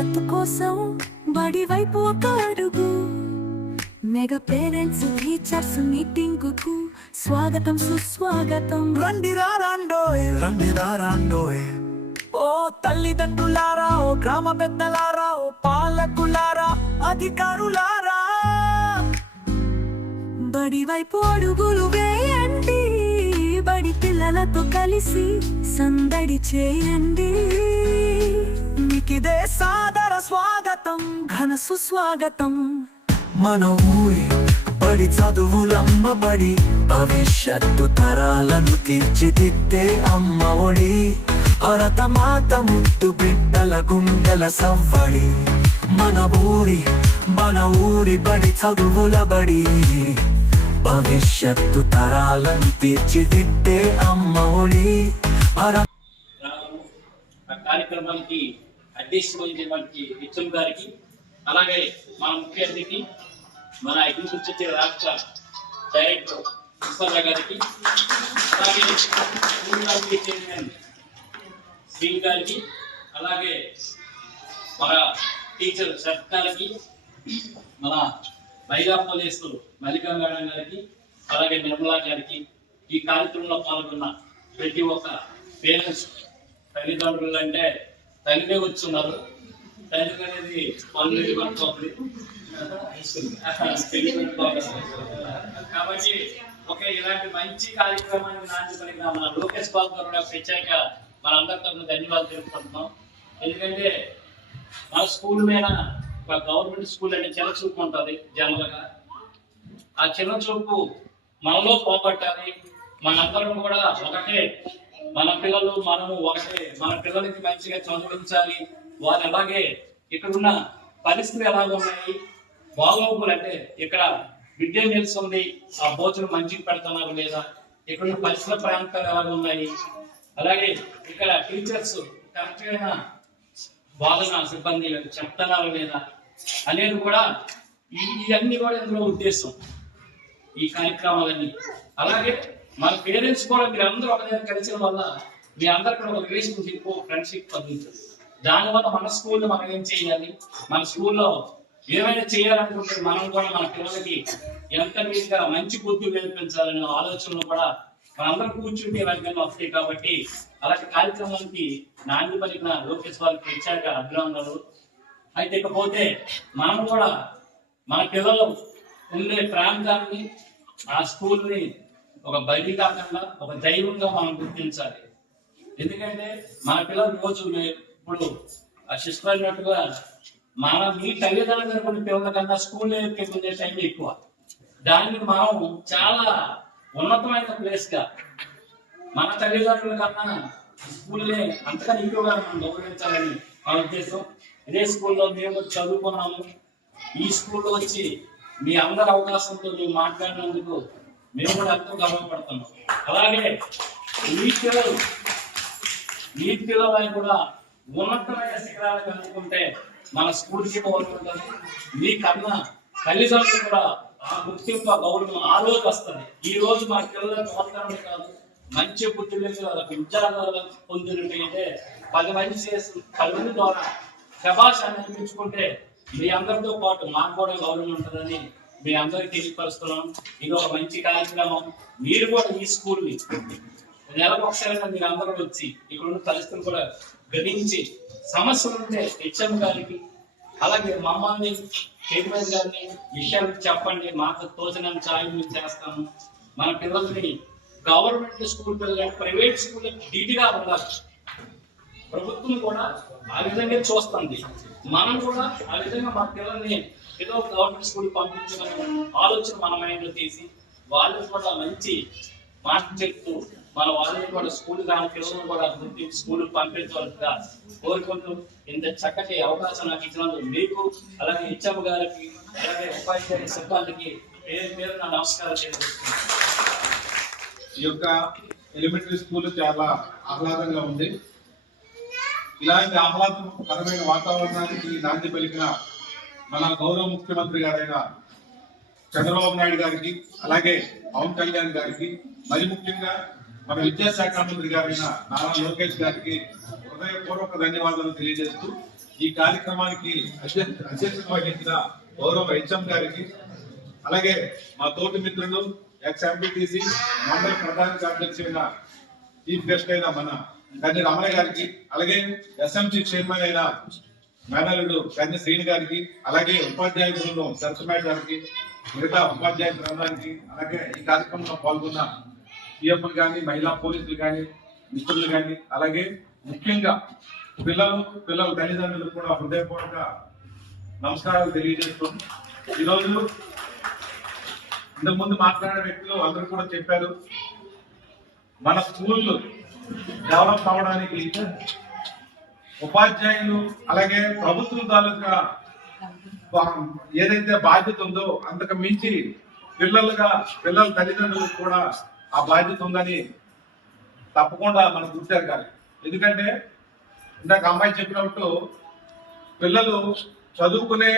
భవిష్యత్తు కోసం బడి వైపు ఒక అడుగు. మెగా పేరెంట్స్ టీచర్స్ మీటింగ్కు స్వాగతం సుస్వాగతం. రండి రాండోయ్. రండి రాండోయ్. ఓ తల్లిదండ్రులారా ఓ గ్రామ పెద్దలారా ఓ పాలకులారా అధికారులారా. బడి వైపు అడుగులు వేయండి. బడి పిల్లలతో కలిసి సందడి చేయండి. మీకిదే సాదర స్వాగతం ఘన సుస్వాగతం. మన ఊరి బడి చదువులమ్మ బడి భవిష్యత్తు తరాలను తీర్చిదిద్దే అమ్మ ఒడి. భరత మాత ముట్టు బిడ్డల గుండెల సవ్వడి. మన ఊరి మన ఊరి బడి చదువుల బడి భవిష్యత్తు తరాలను తీర్చిదిద్దే అమ్మ ఒడి. కార్యక్రమానికి అధ్యక్షమైనటువంటి హెచ్ఎం గారికి అలాగే మన ముఖ్య అతిథి మన అగ్రికల్చర్ రాష్ట్ర డైరెక్టర్ విశ్వరావు గారికి అలాగే స్కూల్ చైర్మన్ శ్రీ గారికి అలాగే మన టీచర్ సత్కాలకి మన బైరా పోలీసు మల్లికా మేడం గారికి అలాగే నిర్మలా గారికి ఈ కార్యక్రమంలో పాల్గొన్న ప్రతి ఒక్క పేరెంట్స్ తల్లిదండ్రులు అంటే తల్లి వచ్చున్నారు తల్లి అనేది పనులు పడుతుంది కాబట్టి ఒక ఇలాంటి మంచి కార్యక్రమాన్ని నాటి పలికిన మన లోకేష్ బాబు గారు కూడా ప్రత్యేక మన అందరితో తరఫున ధన్యవాదాలు తెలుపుకుంటున్నాం. ఎందుకంటే మన స్కూల్ మీద ఒక గవర్నమెంట్ స్కూల్ అంటే చిన్న చూపు ఉంటుంది జనరల్గా. ఆ చిన్న చూపు మనలో పోగొట్టాలి. మనందరం కూడా ఒకటే మన పిల్లలు మనము ఒకటే మన పిల్లలకి మంచిగా చదివించాలి. వారు అలాగే ఇక్కడున్న పరిస్థితులు ఎలాగ ఉన్నాయి. బాగోగులు అంటే ఇక్కడ విద్య నిలుస్తుంది ఆ భోజనం మంచిగా పెడుతున్నారు లేదా? ఇక్కడ పరిసర ప్రాంతాలు ఎలాగ ఉన్నాయి. అలాగే ఇక్కడ టీచర్స్ కరెక్ట్ అయిన బోధన సిబ్బంది చెప్తున్నారు లేదా అనేది కూడా ఈ- ఇవన్నీ కూడా ఇందులో ఉద్దేశం. ఈ కార్యక్రమాలన్నీ. అలాగే మన పేరెంట్స్ కూడా మీరు అందరూ ఒక దగ్గర కలిసిన వల్ల మీ అందరికీ ఒక రిలేషన్షిప్ ఫ్రెండ్షిప్ పొందుతుంది దానివల్ల మన స్కూల్లో మనం ఏం చేయాలి? మన స్కూల్లో ఏమైనా చేయాలనుకుంటే మనం కూడా మన పిల్లలకి ఎంత నీట్గా మంచి బుద్ధి నేర్పించాలనే ఆలోచనలు కూడా మనందరం కూర్చుంటే ఇలాంటివన్నీ వస్తాయి కాబట్టి అలాంటి కార్యక్రమానికి నాంది పలికిన లోకేష్ వారికి ప్రత్యేక అభినందనలు. అయితే ఇకపోతే మనం కూడా మన పిల్లలు ఉండే ప్రాంతాన్ని ఆ స్కూల్ని ఒక బయటి కాకుండా ఒక దైవంగా మనం గుర్తించాలి. ఎందుకంటే మన పిల్లలు రోజు ఇప్పుడు ఆ శిశువు అన్నట్టుగా మన మీ తల్లిదండ్రులు అనుకున్న పిల్లల కన్నా స్కూల్ ఉండే టైం ఎక్కువ. దాన్ని మనం చాలా ఉన్నతమైన ప్లేస్గా మన తల్లిదండ్రుల కన్నా స్కూల్ని అంతగా ఎక్కువగా మనం గౌరవించాలని మన ఉద్దేశం. ఇదే స్కూల్లో మేము చదువుకున్నాము. ఈ స్కూల్లో వచ్చి మీ అందరి అవకాశంతో మేము మాట్లాడినందుకు మేము కూడా ఎంతో గర్వపడుతున్నాం అలాగే మీ పిల్లలు మీ పిల్లలని కూడా ఉన్నతమైన శిఖరాలు అందుకుంటే మన స్కూల్కి బాగుంటుంది మీ కన్నా తల్లిదండ్రులు కూడా ఆ గుర్తింపు గౌరవం ఆ రోజు వస్తుంది. ఈ రోజు మా పిల్లలకు అవసరం కాదు మంచి బుద్ధులు విద్యార్థులు పొందినట్లయితే పది మంది చేసి పది మంది ద్వారా శబాష్ అని అనిపించుకుంటే మీ అందరితో పాటు మాకు కూడా గౌరవం ఉంటుందని మీ అందరికి తెలియపరుస్తున్నాం. ఇది ఒక మంచి కార్యక్రమం. మీరు కూడా ఈ స్కూల్ని నెలకు ఒకసారి మీరు అందరూ వచ్చి ఇక్కడ ఉన్న పరిస్థితులు కూడా గణించి సమస్యలు ఉంటే హెచ్ఎం గారికి అలాగే మమ్మల్ని చైర్మన్ గారిని విషయాలు చెప్పండి. మాకు తోచినంత సాయం మేము చేస్తాము. మన పిల్లల్ని గవర్నమెంట్ స్కూల్ పిల్లలు ప్రైవేట్ స్కూల్ డీటీగా ఉండాలి. ప్రభుత్వం కూడా ఆ విధంగా చూస్తుంది. మనం కూడా ఆ విధంగా మా పిల్లల్ని ఏదో గవర్నమెంట్ స్కూల్ పంపించాలని ఆలోచన మన మైండ్లో తీసి వాళ్ళు కూడా మంచి మాట చెప్తూ మన వాళ్ళని కూడా స్కూల్ కానీ పిల్లలను కూడా గుర్తించి స్కూల్ పంపించవలసిగా కోరుకుంటూ ఇంత చక్కటి అవకాశం నాకు ఇచ్చినందుకు మీకు అలాగే ఇచ్చమ్మ గారికి అలాగే ఉపాధ్యాయ సిబ్బందికి పేరు పేరు నా నమస్కారం తెలియజేస్తున్నాను ఈ యొక్క ఎలిమెంటరీ స్కూల్ చాలా ఆహ్లాదంగా ఉంది. ఇలాంటి ఆహ్లాదకరమైన వాతావరణానికి నాంది పలికిన మన గౌరవ ముఖ్యమంత్రి గారైన చంద్రబాబు నాయుడు గారికి అలాగే పవన్ కళ్యాణ్ గారికి మరి ముఖ్యంగా మన విద్యాశాఖ మంత్రి గారైన నారా లోకేష్ గారికి హృదయపూర్వక ధన్యవాదాలు తెలియజేస్తూ ఈ కార్యక్రమానికి అధ్యక్ష- అధ్యక్షత వహించిన గౌరవ హెచ్ఎం గారికి అలాగే మా తోటి మిత్రులు ఎక్స్ ఎంపీటీసీ మండల ప్రధాన కార్యదర్శి అయిన చీఫ్ గెస్ట్ అయిన మన కన్య రమణ గారికి అలాగే ఎస్ఎంసీ చైర్మన్ అయిన మేనల్లుడు కన్య శ్రీని గారికి అలాగే ఉపాధ్యాయ బృందం సరస్వతి గారికి మిగతా ఉపాధ్యాయ బృందానికి అలాగే ఈ కార్యక్రమంలో పాల్గొన్న పిఎఫ్లు కానీ మహిళా పోలీసులు కానీ మిత్రులు కానీ అలాగే ముఖ్యంగా పిల్లలు పిల్లల తల్లిదండ్రులు కూడా హృదయపూర్వక నమస్కారాలు తెలియజేస్తూ ఈరోజు ఇంతకుముందు మాట్లాడిన వ్యక్తులు అందరూ కూడా చెప్పారు మన స్కూళ్ళు డెవలప్ అవడానికి ఉపాధ్యాయులు అలాగే ప్రభుత్వం తాలూకా ఏదైతే బాధ్యత ఉందో అంతకు మించి పిల్లలుగా పిల్లల తల్లిదండ్రులకు కూడా ఆ బాధ్యత ఉందని తప్పకుండా మనం గుర్తెరగాలి ఎందుకంటే ఇందాక అమ్మాయి చెప్పినట్టు పిల్లలు చదువుకునే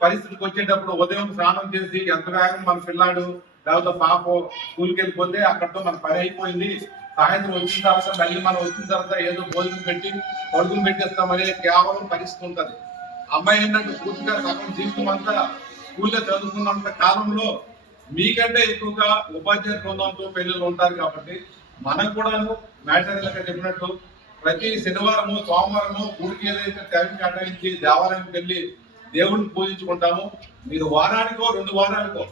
పరిస్థితికి వచ్చేటప్పుడు ఉదయం స్నానం చేసి ఎంత వేగం మన పిల్లాడు లేకపోతే పాప స్కూల్కి వెళ్ళిపోతే అక్కడతో మన పని అయిపోయింది. సాయంత్రం వచ్చిన తర్వాత మళ్ళీ మనం వచ్చిన తర్వాత ఏదో భోజనం పెట్టి పడుకుని పెట్టేస్తామనే కేవలం పరిస్థితి ఉంటుంది. అమ్మాయి ఏంటంటే పూర్తిగా సగం జీవితం అంతా స్కూల్లో చదువుకున్నంత కాలంలో మీకంటే ఎక్కువగా ఉపాధ్యాయ బృందంతో పిల్లలు ఉంటారు కాబట్టి మనం కూడాను మ్యాటర్ లెక్క చెప్పినట్టు ప్రతి శనివారము సోమవారము ఊరికి ఏదైతే టైం కేటాయించి దేవాలయానికి వెళ్ళి దేవుడిని పూజించుకుంటాము. మీరు వారానికో రెండు వారానికో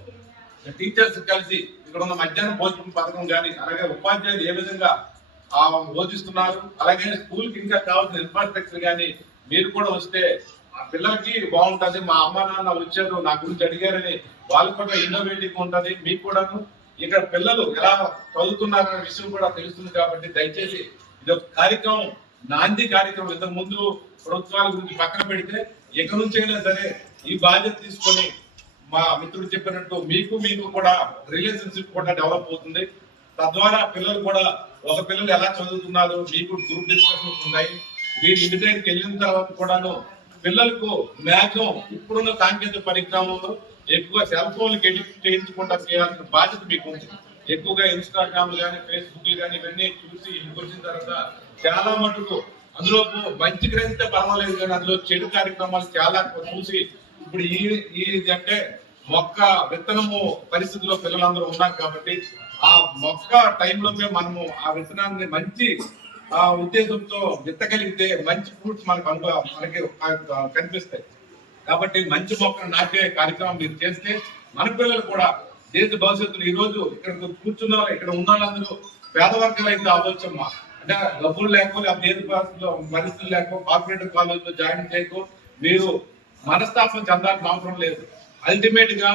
టీచర్స్ కలిసి ఇక్కడ ఉన్న మధ్యాహ్న భోజనం పథకం కానీ అలాగే ఉపాధ్యాయులు ఏ విధంగా ఆ బోధిస్తున్నారు? అలాగే స్కూల్కి ఇంకా కావాల్సిన ఇన్ఫ్రాస్ట్రక్చర్ కానీ మీరు కూడా వస్తే ఆ పిల్లలకి బాగుంటుంది. మా అమ్మ నాన్న వచ్చారు నా గురించి అడిగారని వాళ్ళకి కూడా ఇన్నోవేటివ్ ఉంటుంది. మీకు కూడాను ఇక్కడ పిల్లలు ఎలా చదువుతున్నారనే విషయం కూడా తెలుస్తుంది కాబట్టి దయచేసి ఇది ఒక కార్యక్రమం నాంది కార్యక్రమం. ఇంతకు ముందు ప్రభుత్వాల గురించి పక్కన పెడితే ఎక్కడి నుంచి అయినా సరే ఈ బాధ్యత తీసుకొని మా మిత్రుడు చెప్పినట్టు మీకు మీకు కూడా రిలేషన్షిప్ కూడా డెవలప్ అవుతుంది. తద్వారా పిల్లలు కూడా ఒక పిల్లలు ఎలా చదువుతున్నారు మీకు గ్రూప్ డిస్కషన్స్ ఉన్నాయి. వీటి ఇంటి దగ్గరికి వెళ్ళిన తర్వాత కూడాను పిల్లలకు మ్యాక్సిమం ఇప్పుడున్న సాంకేతిక పరిజ్ఞానంలో ఎక్కువ సెల్ ఫోన్లకు ఎడిట్ చేయించకుండా చేయాల్సిన బాధ్యత మీకు ఉంది. ఎక్కువగా ఇన్స్టాగ్రామ్ కానీ ఫేస్బుక్ కానీ ఇవన్నీ చూసి ఇంటికి తర్వాత చాలా మటుకు అందులో మంచి గ్రహిస్తే పర్వాలేదు కానీ అందులో చెడు కార్యక్రమాలు చాలా చూసి ఇప్పుడు ఈ ఇది అంటే మొక్క విత్తనము పరిస్థితిలో పిల్లలందరూ ఉన్నారు కాబట్టి ఆ మొక్క టైంలోనే మనము ఆ విత్తనాన్ని మంచి ఆ ఉద్దేశంతో విత్తగలిగితే మంచి ఫ్రూట్స్ మనకు అనుభవ మనకి కనిపిస్తాయి. కాబట్టి మంచి మొక్కను నాటే కార్యక్రమం మీరు చేస్తే మన పిల్లలు కూడా దేశ భవిష్యత్తులో ఈ రోజు ఇక్కడ కూర్చున్న ఇక్కడ ఉన్న వాళ్ళందరూ పేదవర్గాలు అయితే ఆలోచన. అంటే డబ్బులు లేకపోతే ఏది పరిస్థితుల్లో పరిస్థితులు లేకో కార్పొరేట్ కాలేజ్లో జాయిన్ చేయకు. మీరు మనస్తాపం చెందాల్సిన అవసరం లేదు. అల్టిమేట్గా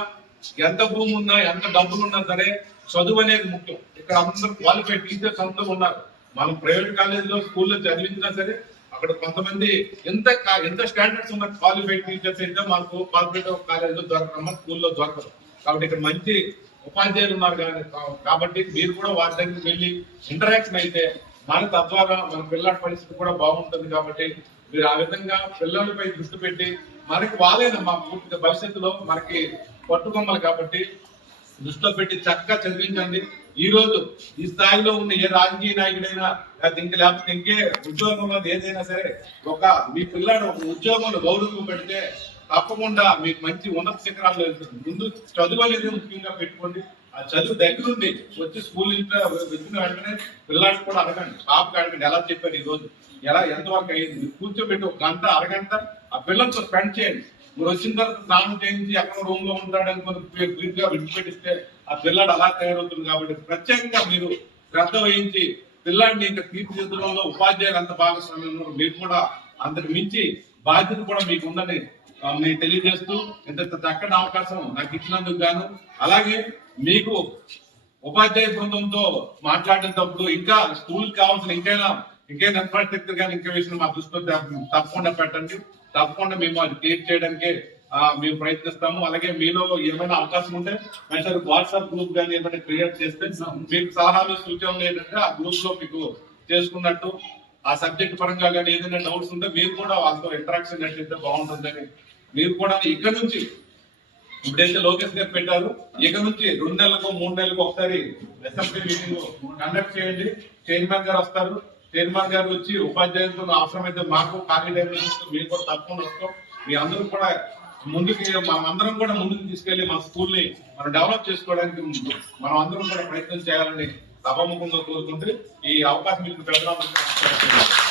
ఎంత భూమి ఉన్నా ఎంత డబ్బులు ఉన్నా సరే చదువు అనేది ముఖ్యం. ఇక్కడ అందరూ క్వాలిఫైడ్ టీచర్స్ అందరూ ఉన్నారు. మనం ప్రైవేట్ కాలేజీలో స్కూల్లో చదివించినా సరే అక్కడ కొంతమంది ఎంత కా- ఎంత స్టాండర్డ్స్ ఉన్న క్వాలిఫైడ్ టీచర్స్ అయితే మనకు కార్పొరేటివ్ కాలేజీలో దొరకడం స్కూల్లో దొరకదు కాబట్టి ఇక్కడ మంచి ఉపాధ్యాయులు ఉన్నారు కానీ కాబట్టి మీరు కూడా వారి దగ్గరికి వెళ్ళి ఇంటరాక్షన్ అయితే మన తద్వారా మన పిల్లల పరిస్థితి కూడా బాగుంటుంది కాబట్టి మీరు ఆ విధంగా పిల్లలపై దృష్టి పెట్టి మనకి వాళ్ళేనమ్మా పూర్తిగా భవిష్యత్తులో మనకి పట్టుకొమ్మలు కాబట్టి దృష్టిలో పెట్టి చక్కగా చదివించండి. ఈ రోజు ఈ స్థాయిలో ఉన్న ఏ రాజకీయ నాయకుడైనా లేకపోతే ఇంక లేకపోతే ఇంకే ఉద్యోగంలో ఏదైనా సరే ఒక మీ పిల్లాడు ఒక ఉద్యోగంలో గౌరవం పెడితే తప్పకుండా మీకు మంచి ఉన్నత శిఖరాలు ముందు చదువు అనేది ముఖ్యంగా పెట్టుకోండి. ఆ చదువు దగ్గరుండి వచ్చి స్కూల్ ఇంట్లో వచ్చిన వెంటనే పిల్లాడికి కూడా అడగండి. పాపకి అడగండి. ఎలా చెప్పారు ఈ రోజు? ఎలా ఎంతవరకు అయ్యింది కూర్చోబెట్టి ఒక గంట అరగంట ఆ పిల్లలతో స్పెండ్ చేయండి. మీరు వచ్చిన తర్వాత స్నానం చేయించి ఎక్కడ రూమ్లో ఉంటాడని కొన్ని బ్రీఫ్గా విడిచిపెట్టిస్తే ఆ పిల్లాడు అలా తయారవుతుంది కాబట్టి ప్రత్యేకంగా మీరు శ్రద్ధ వహించి పిల్లాడిని ఇంకా తీర్చిదిద్దడంలో ఉపాధ్యాయులు అంత భాగస్వామ్యం ఉన్నారు. మీరు కూడా అంతకు మించి బాధ్యత కూడా మీకు ఉందని నేను తెలియజేస్తూ ఇంత చక్కటి అవకాశం నాకు ఇచ్చినందుకు గాను. అలాగే మీకు ఉపాధ్యాయ బృందంతో మాట్లాడేటప్పుడు ఇంకా స్కూల్ కావాల్సిన ఇంకైనా ఇంకైనా ఇన్ఫ్రాస్ట్రక్చర్ కానీ ఇంకా విషయం మా దృష్టిలో తప్పకుండా పెట్టండి. తప్పకుండా మేము అది క్లియర్ చేయడానికి మేము ప్రయత్నిస్తాము. అలాగే మీలో ఏమైనా అవకాశం ఉంటే సార్ వాట్సాప్ గ్రూప్ కానీ ఏమైనా క్రియేట్ చేస్తే మీకు సలహాలు సూచనలు ఏంటంటే ఆ గ్రూప్లో మీకు చేసుకున్నట్టు ఆ సబ్జెక్ట్ పరంగా కానీ ఏదైనా డౌట్స్ ఉంటే మీరు కూడా వాళ్ళతో ఇంటరాక్షన్ అయితే బాగుంటుందని మీరు కూడా ఇక్కడ నుంచి ఇప్పుడైతే లోకేష్ గారు పెట్టారు. ఇక నుంచి రెండు నెలలకు మూడు నెలలకు ఒకసారి అసెంబ్లీ మీటింగ్ కండక్ట్ చేయండి. చైర్మన్ గారు వస్తారు. చైర్మన్ గారు వచ్చి ఉపాధ్యాయులతో అవసరమైతే మాకు ఖాళీ టైం మీరు కూడా తప్పకుండా వస్తాం. మీ అందరూ కూడా ముందుకి మనం అందరం కూడా ముందుకు తీసుకెళ్ళి మన స్కూల్ని మనం డెవలప్ చేసుకోవడానికి మనం అందరం కూడా ప్రయత్నం చేయాలని సభాముఖంగా కోరుకుంటూ ఈ అవకాశం మీకు పెడదామని